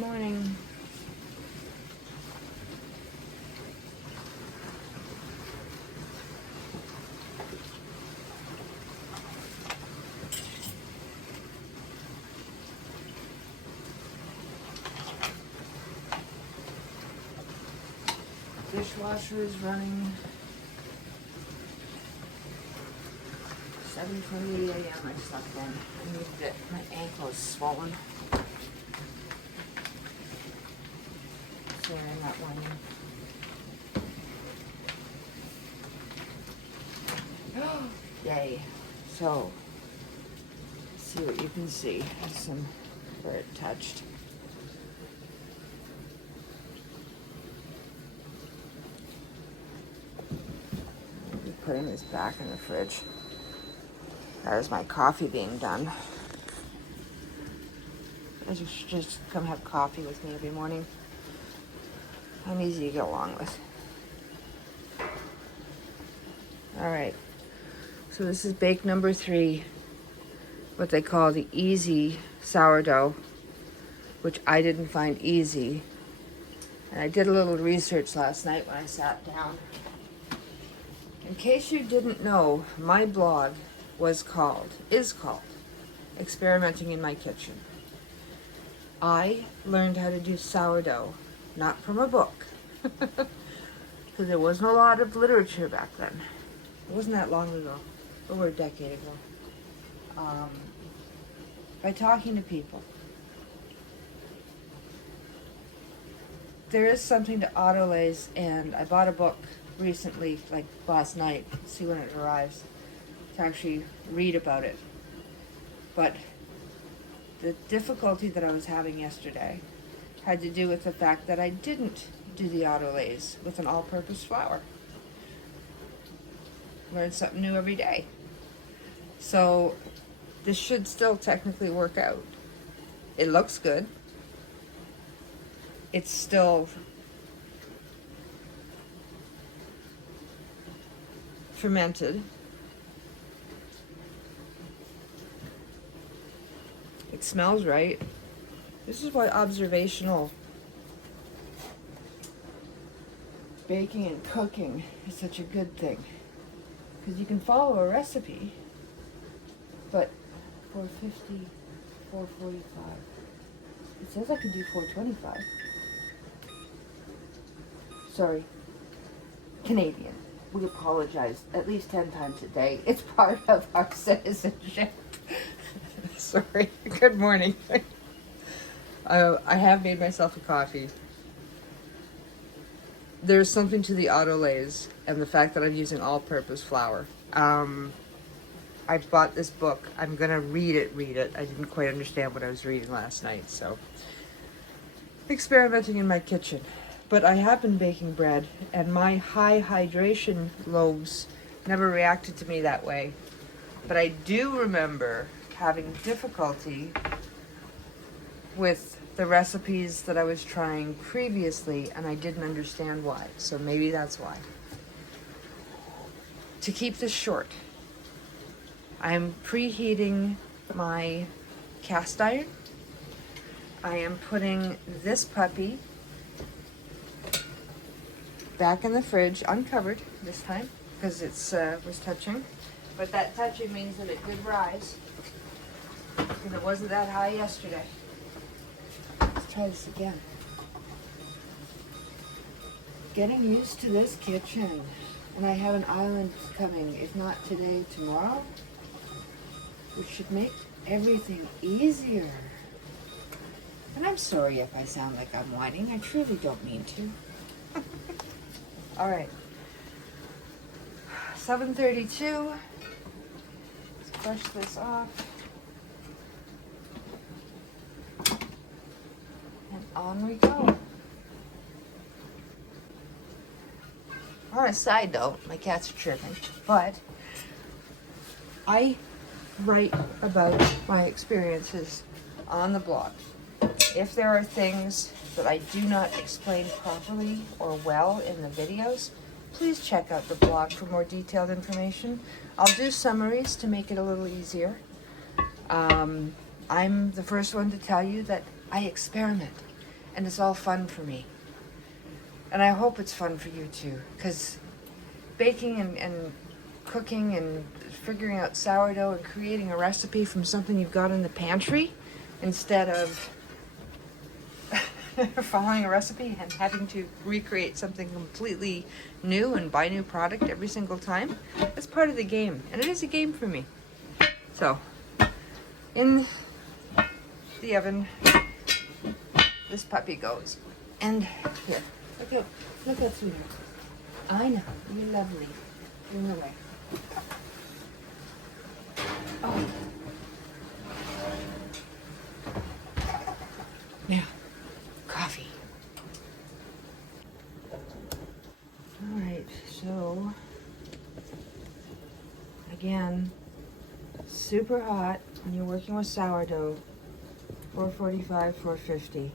morning. Dishwasher is running. 7:20 a.m. I slept in. I moved it. My ankle is swollen. Sorry, I'm not whining. Yay. So, see what you can see. Some where it touched. I'll be putting this back in the fridge. There's my coffee being done. You should just come have coffee with me every morning. I'm easy to get along with. Alright, so this is bake number 3, what they call the easy sourdough, which I didn't find easy. And I did a little research last night when I sat down. In case you didn't know, my blog is called Experimenting in My Kitchen. I learned how to do sourdough, not from a book, because there wasn't a lot of literature back then. It wasn't that long ago, over a decade ago. By talking to people. There is something to autolyse, and I bought a book recently, like last night, see when it arrives, to actually read about it. But the difficulty that I was having yesterday had to do with the fact that I didn't do the autolyse with an all-purpose flour. Learn something new every day. So this should still technically work out. It looks good. It's still fermented. It smells right. This is why observational baking and cooking is such a good thing. Because you can follow a recipe, but 450, 445. It says I can do 425. Sorry, Canadian. We apologize at least 10 times a day. It's part of our citizenship. Sorry. Good morning. I have made myself a coffee. There's something to the autolyse and the fact that I'm using all-purpose flour. I bought this book. I'm going to read it. I didn't quite understand what I was reading last night, so experimenting in my kitchen. But I have been baking bread, and my high hydration loaves never reacted to me that way. But I do remember having difficulty with the recipes that I was trying previously, and I didn't understand why. So maybe that's why. To keep this short, I'm preheating my cast iron. I am putting this puppy back in the fridge, uncovered this time, because it was touching. But that touching means that it could rise, because it wasn't that high yesterday. Let's try this again. Getting used to this kitchen. And I have an island coming, if not today, tomorrow, which should make everything easier. And I'm sorry if I sound like I'm whining. I truly don't mean to. All right. 7:32. Let's brush this off. And on we go. On a side note, my cats are chirping, but I write about my experiences on the blog. If there are things that I do not explain properly or well in the videos, please check out the blog for more detailed information. I'll do summaries to make it a little easier. I'm the first one to tell you that I experiment. and it's all fun for me. And I hope it's fun for you too, because baking and cooking and figuring out sourdough and creating a recipe from something you've got in the pantry instead of following a recipe and having to recreate something completely new and buy new product every single time, that's part of the game, and it is a game for me. So in the oven this puppy goes, and here, look how sweet. I know, you're lovely. Bring her away. Oh. Now, coffee. All right, so again, super hot when you're working with sourdough. 445, 450.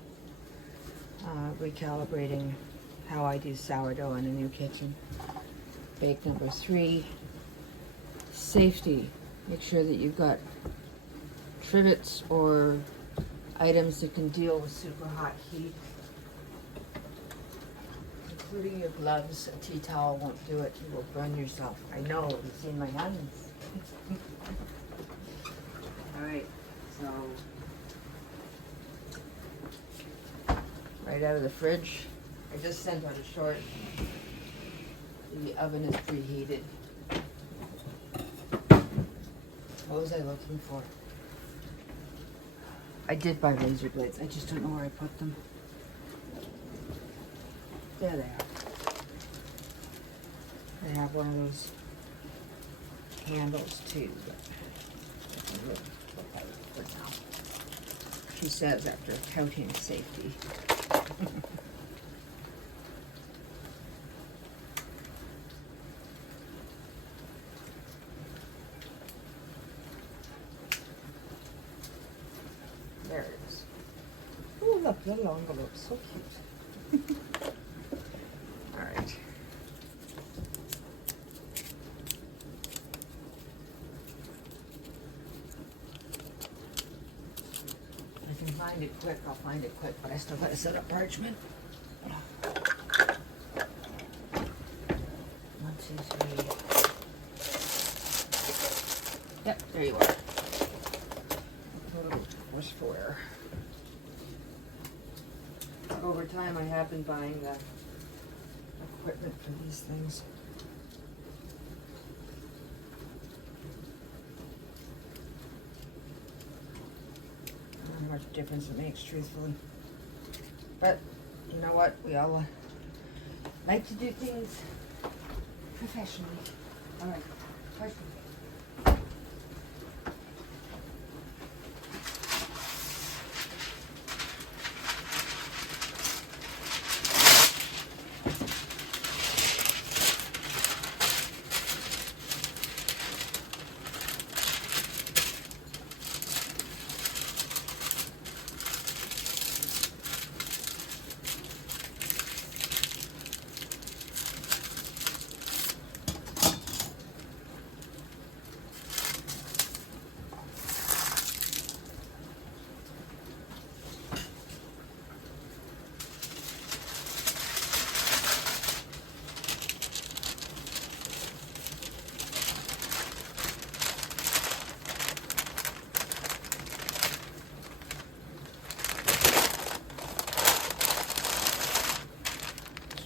Recalibrating how I do sourdough in a new kitchen. Bake number 3. Safety. Make sure that you've got trivets or items that can deal with super hot heat, including your gloves. A tea towel won't do it. You will burn yourself. I know. You've seen my hands. All right. So right out of the fridge. I just sent out a short. The oven is preheated. What was I looking for? I did buy razor blades. I just don't know where I put them. There they are. They have one of those handles too. But for now. She says after counting safety. There it is. Oh, look, little envelope, so cute. All right. I can find it quick, I'll find it quick, but I still gotta set up parchment. 1, 2, 3. Yep, there you are. Square. Over time I have been buying the equipment for these things. I don't know how much difference it makes, truthfully. But you know what? We all like to do things professionally. All right, question.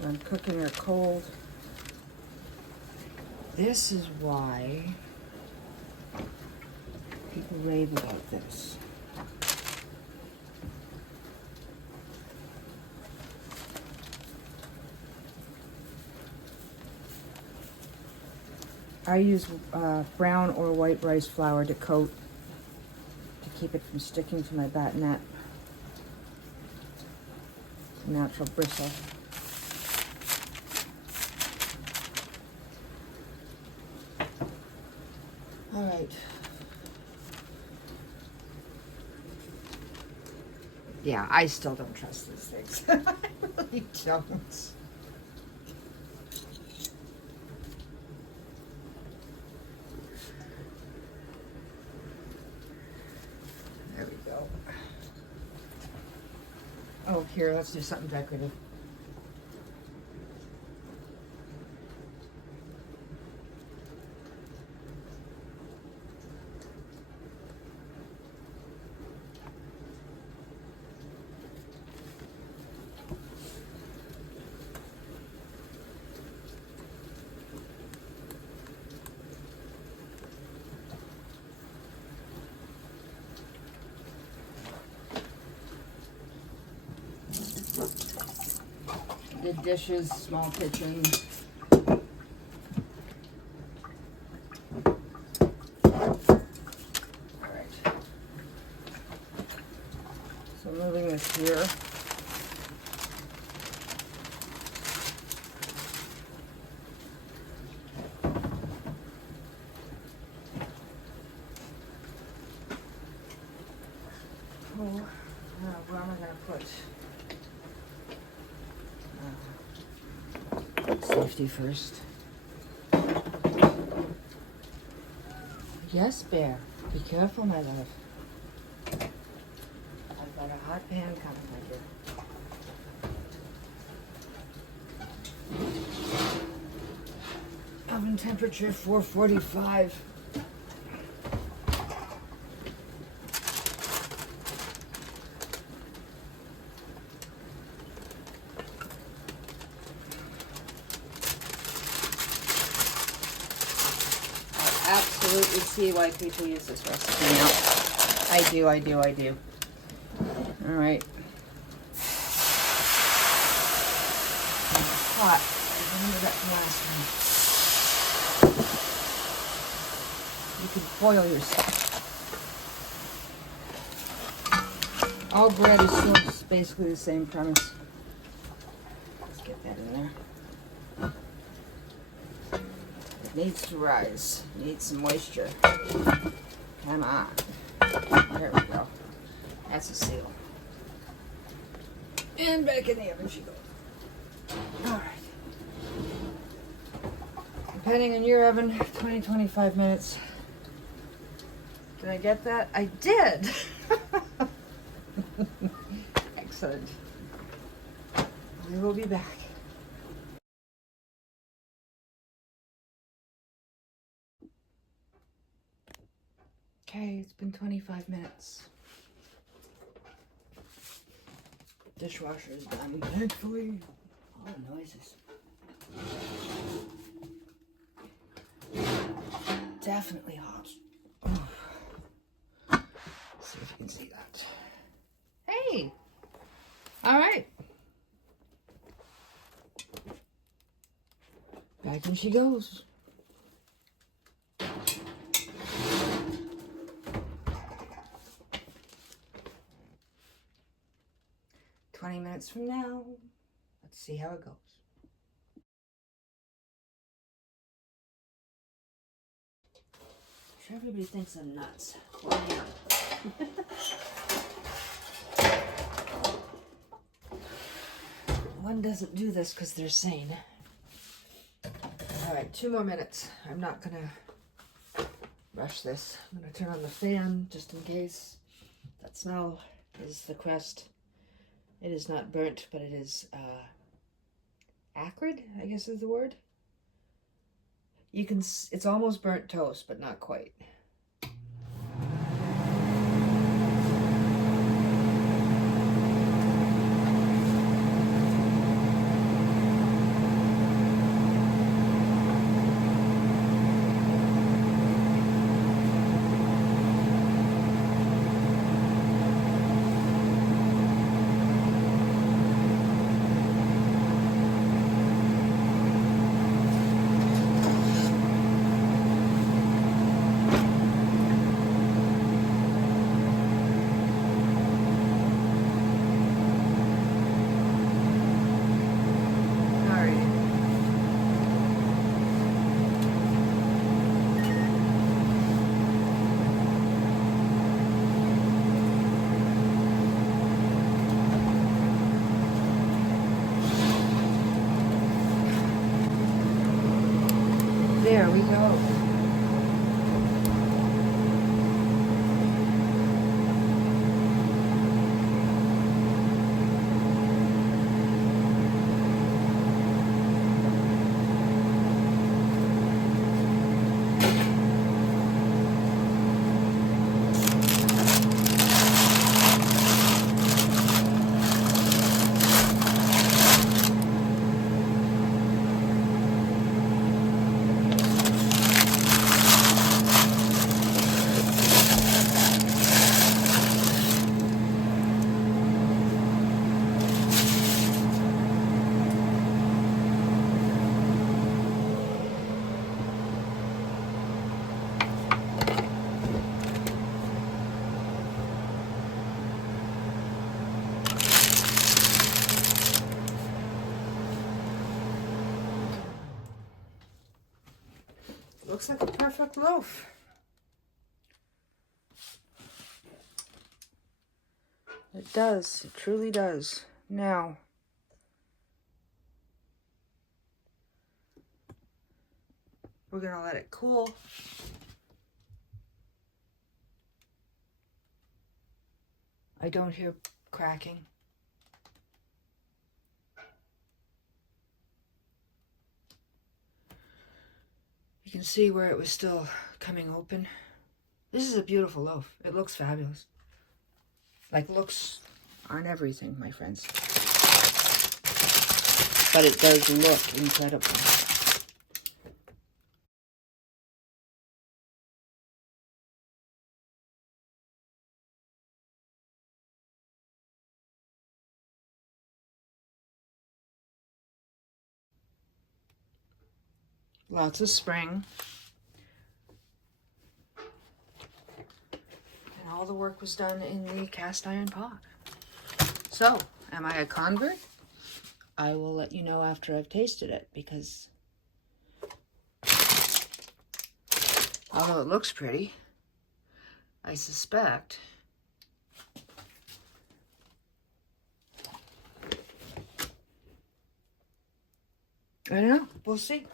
I'm cooking her cold. This is why people rave about this. I use brown or white rice flour to coat to keep it from sticking to my batonette. Natural bristle. All right. Yeah, I still don't trust these things. I really don't. There we go. Oh, Here, let's do something decorative. The dishes, small kitchen. Alright. So moving this here. Oh, where am I going to put? Safety first. Yes, Bear. Be careful, my love. I've got a hot pan coming, my dear. Oven temperature 445. Absolutely see why people use this recipe now. I do. All right. Hot. I remember that from last time. You can boil yourself. All bread is still basically the same premise. Let's get that in there. Needs to rise. Needs some moisture. Come on. There we go. That's a seal. And back in the oven she goes. Alright. Depending on your oven, 20-25 minutes. Did I get that? I did! Excellent. We will be back. Okay, it's been 25 minutes. Dishwasher is done, thankfully. All the noises. Definitely hot. Let's see if you can see that. Hey! Alright. Back in she goes. 20 minutes from now. Let's see how it goes. I'm sure everybody thinks I'm nuts. Well, one doesn't do this because they're sane. All right, 2 more minutes. I'm not gonna rush this. I'm gonna turn on the fan just in case. That smell is the crust. It is not burnt, but it is acrid, I guess is the word. You can, it's almost burnt toast, but not quite. looks like a perfect loaf. It does. It truly does. Now, we're going to let it cool. I don't hear cracking. You can see where it was still coming open. This is a beautiful loaf. It looks fabulous. Like, looks aren't everything, my friends. But it does look incredible. Lots of spring. And all the work was done in the cast iron pot. So, am I a convert? I will let you know after I've tasted it, because although it looks pretty, I suspect I don't know. We'll see.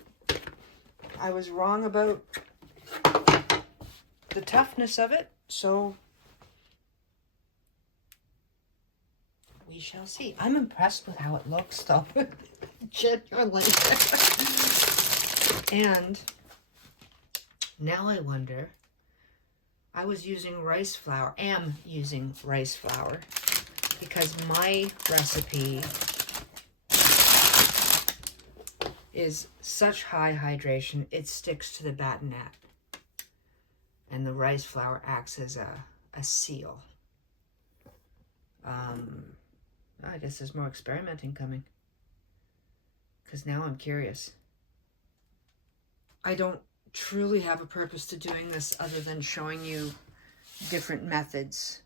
I was wrong about the toughness of it, so we shall see. I'm impressed with how it looks, though. Genuinely. And now I wonder, I was using rice flour, am using rice flour, because my recipe is such high hydration, it sticks to the batonette. And the rice flour acts as a seal. I guess there's more experimenting coming, because now I'm curious. I don't truly have a purpose to doing this other than showing you different methods.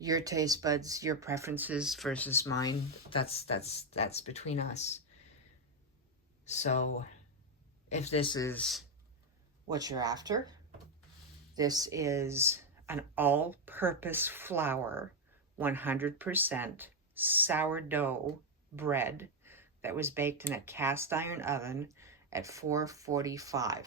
Your taste buds, your preferences versus mine, that's between us. So if this is what you're after, this is an all-purpose flour, 100% sourdough bread that was baked in a cast iron oven at 445.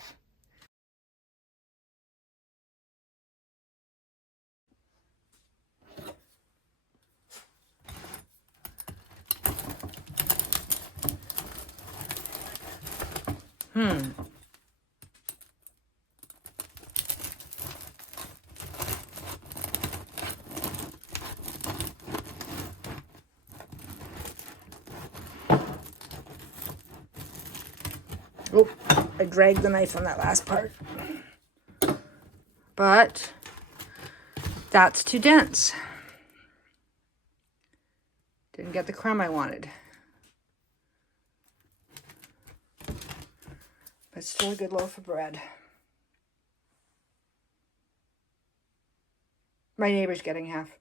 Oh, I dragged the knife on that last part. But that's too dense. Didn't get the crumb I wanted. But still a good loaf of bread. My neighbor's getting half.